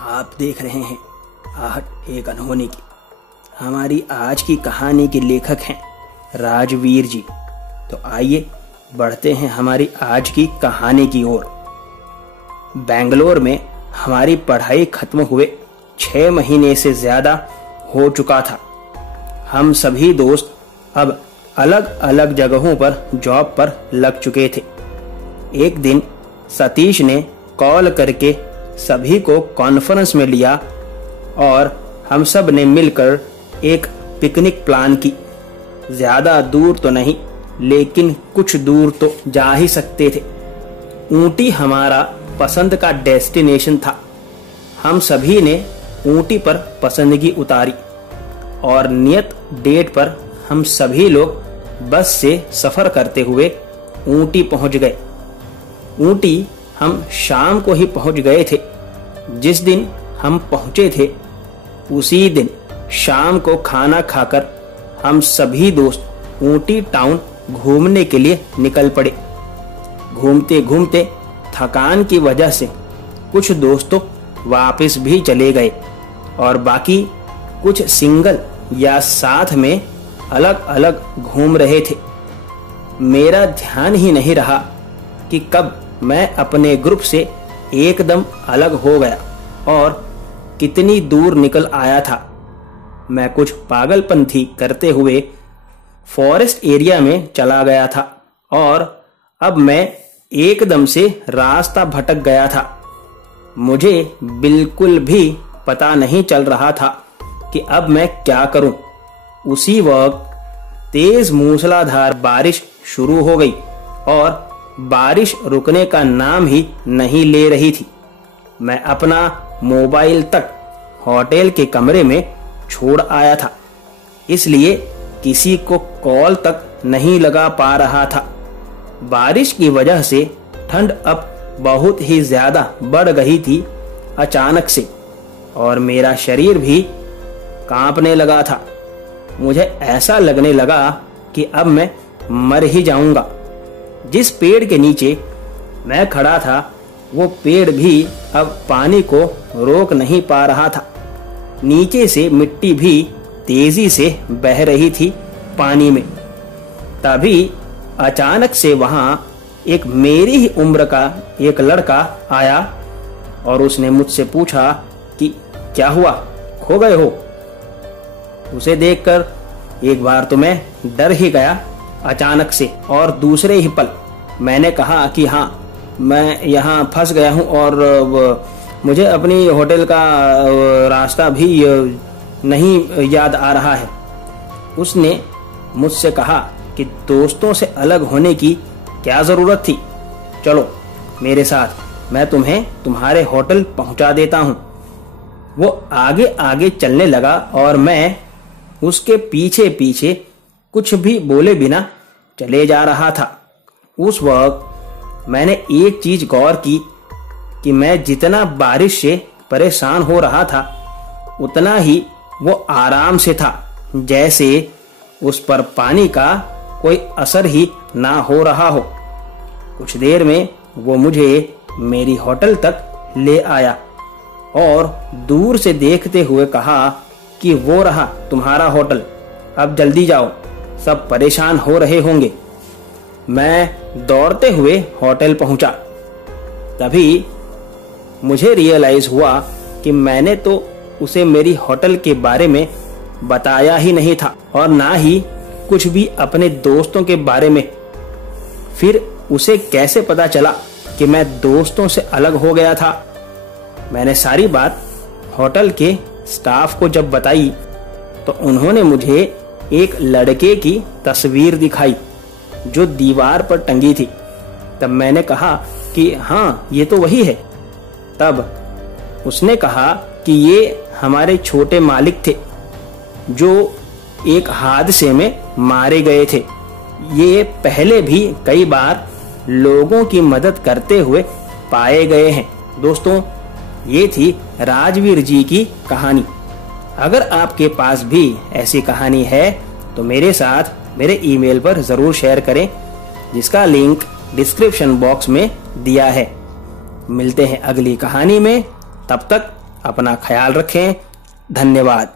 आप देख रहे हैं आहट एक अनहोनी की। हमारी आज की कहानी के लेखक हैं राजवीर जी। तो आइए बढ़ते हैं हमारी आज की कहानी की ओर। बेंगलोर में हमारी पढ़ाई खत्म हुए 6 महीने से ज़्यादा हो चुका था। हम सभी दोस्त अब अलग अलग जगहों पर जॉब पर लग चुके थे। एक दिन सतीश ने कॉल करके सभी को कॉन्फ्रेंस में लिया और हम सब ने मिलकर एक पिकनिक प्लान की। ज़्यादा दूर तो नहीं, लेकिन कुछ दूर तो जा ही सकते थे। ऊटी हमारा पसंद का डेस्टिनेशन था। हम सभी ने ऊटी पर पसंदगी उतारी और नियत डेट पर हम सभी लोग बस से सफ़र करते हुए ऊटी पहुंच गए। ऊटी हम शाम को ही पहुंच गए थे। जिस दिन हम पहुंचे थे उसी दिन शाम को खाना खाकर हम सभी दोस्त ऊटी टाउन घूमने के लिए निकल पड़े। घूमते घूमते थकान की वजह से कुछ दोस्तों वापस भी चले गए और बाकी कुछ सिंगल या साथ में अलग अलग घूम रहे थे। मेरा ध्यान ही नहीं रहा कि कब मैं अपने ग्रुप से एकदम अलग हो गया और कितनी दूर निकल आया था। मैं कुछ पागलपंथी करते हुए फॉरेस्ट एरिया में चला गया था और अब मैं एकदम से रास्ता भटक गया था। मुझे बिल्कुल भी पता नहीं चल रहा था कि अब मैं क्या करूं। उसी वक्त तेज मूसलाधार बारिश शुरू हो गई और बारिश रुकने का नाम ही नहीं ले रही थी। मैं अपना मोबाइल तक होटल के कमरे में छोड़ आया था, इसलिए किसी को कॉल तक नहीं लगा पा रहा था। बारिश की वजह से ठंड अब बहुत ही ज्यादा बढ़ गई थी अचानक से और मेरा शरीर भी कांपने लगा था। मुझे ऐसा लगने लगा कि अब मैं मर ही जाऊंगा। जिस पेड़ के नीचे मैं खड़ा था वो पेड़ भी अब पानी को रोक नहीं पा रहा था। नीचे से मिट्टी भी तेजी से बह रही थी पानी में। तभी अचानक से वहां एक मेरी ही उम्र का एक लड़का आया और उसने मुझसे पूछा कि क्या हुआ, खो गए हो। उसे देखकर एक बार तो मैं डर ही गया अचानक से और दूसरे ही पल मैंने कहा कि हाँ, मैं यहाँ फंस गया हूँ और मुझे अपनी होटल का रास्ता भी नहीं याद आ रहा है। उसने मुझसे कहा कि दोस्तों से अलग होने की क्या ज़रूरत थी, चलो मेरे साथ, मैं तुम्हें तुम्हारे होटल पहुँचा देता हूँ। वो आगे आगे चलने लगा और मैं उसके पीछे पीछे कुछ भी बोले बिना चले जा रहा था। उस वक्त मैंने एक चीज गौर की कि मैं जितना बारिश से परेशान हो रहा था उतना ही वो आराम से था, जैसे उस पर पानी का कोई असर ही ना हो रहा हो। कुछ देर में वो मुझे मेरी होटल तक ले आया और दूर से देखते हुए कहा कि वो रहा तुम्हारा होटल, अब जल्दी जाओ, सब परेशान हो रहे होंगे। मैं दौड़ते हुए होटल पहुंचा। तभी मुझे रियलाइज हुआ कि मैंने तो उसे मेरी होटल के बारे में बताया ही नहीं था और ना ही कुछ भी अपने दोस्तों के बारे में। फिर उसे कैसे पता चला कि मैं दोस्तों से अलग हो गया था। मैंने सारी बात होटल के स्टाफ को जब बताई तो उन्होंने मुझे एक लड़के की तस्वीर दिखाई जो दीवार पर टंगी थी। तब मैंने कहा कि हाँ, ये तो वही है। तब उसने कहा कि ये हमारे छोटे मालिक थे जो एक हादसे में मारे गए थे। ये पहले भी कई बार लोगों की मदद करते हुए पाए गए हैं। दोस्तों, ये थी राजवीर जी की कहानी। अगर आपके पास भी ऐसी कहानी है तो मेरे साथ मेरे ईमेल पर ज़रूर शेयर करें, जिसका लिंक डिस्क्रिप्शन बॉक्स में दिया है। मिलते हैं अगली कहानी में, तब तक अपना ख्याल रखें। धन्यवाद।